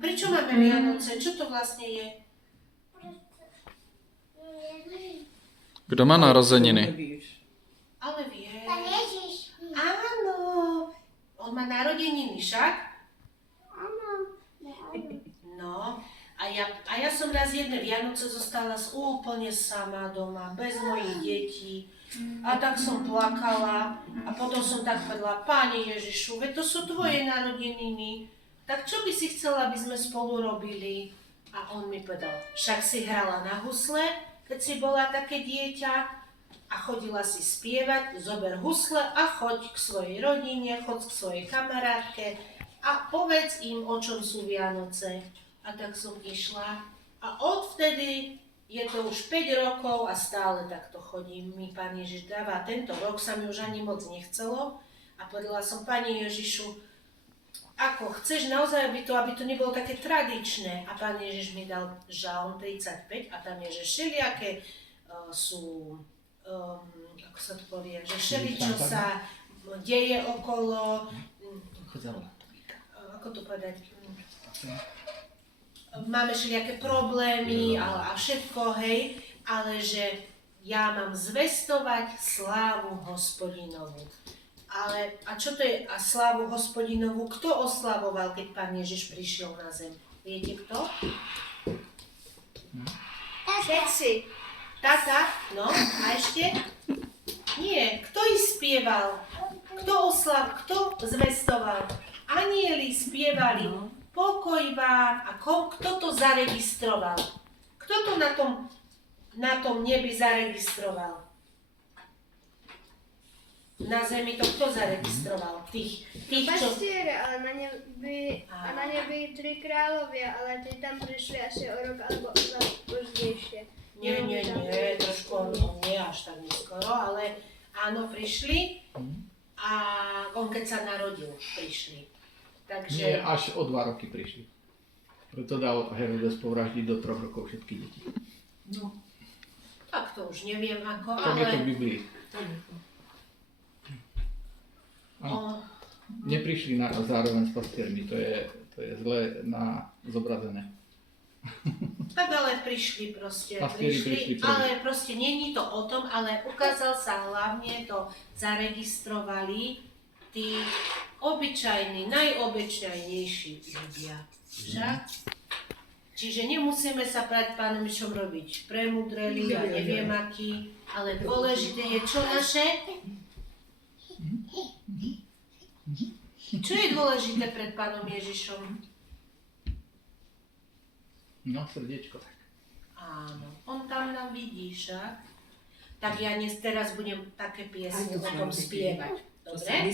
Prečo máme Vianoce? Čo to vlastne je? Kto má narozeniny? Ale vieš. Áno. On má narodeniny však? No. A ja som raz jedné Vianoce zostala úplne sama doma, bez mojich detí. A tak som plakala a potom som tak povedala, Páne Ježišu, veď to sú tvoje narodeniny, tak čo by si chcela, aby sme spolu robili? A on mi povedal, však si hrala na husle, keď si bola také dieťa a chodila si spievať, zober husle a choď k svojej rodine, choď k svojej kamarátke a povedz im, o čom sú Vianoce. A tak som išla a odvtedy je to už 5 rokov a stále takto chodím. Mi Pán Ježiš dáva. Tento rok sa mi už ani moc nechcelo a povedala som, Pane Ježišu, ako chceš naozaj, aby to nebolo také tradičné. A Pán Ježiš mi dal Žalm 35 a tam je, že všelijaké sú, ako sa to povie, že všeličo sa deje okolo, ako to povedať, máme všelijaké problémy a všetko, hej, ale že ja mám zvestovať slávu Hospodinovú. Ale, a čo to je a slávu Hospodinovú? Kto oslavoval, keď Pán Ježiš prišiel na zem? Viete kto? Všetci. Tata? No, a ešte? Nie. Kto ich spieval? Kto zvestoval? Anjeli spievali. Pokoj vám. A kto to zaregistroval? Kto to na tom nebi zaregistroval? Na zemi to kto zaregistroval? Tých čo... Pastiere, ale na nebi 3 kráľovia, ale tí tam prišli asi o rok alebo pozdejšie. Nie, trošku nie až tak neskoro, ale áno, prišli a on keď sa narodil, prišli. Takže... Nie, až o 2 roky prišli. Preto dal Herodes povraždiť do 3 rokov všetky deti. No, tak to už neviem ako, Tak je to v Biblii. Neprišli zároveň s pastiermi, to je zle zobrazené. Tak ale prišli proste, Pastieri prišli ale proste není to o tom, ale ukázal sa hlavne, to zaregistrovali tí obyčajní, najobyčajnejší ľudia. Však? Čiže nemusíme sa pred Pánom Ježišom robiť premudreli a neviem aký, ale dôležité je čo naše? Čo je dôležité pred Pánom Ježišom? No, srdiečko. Áno, on tam nám vidí však. Tak ja teraz budem také piesne o tom spievať. Dobre?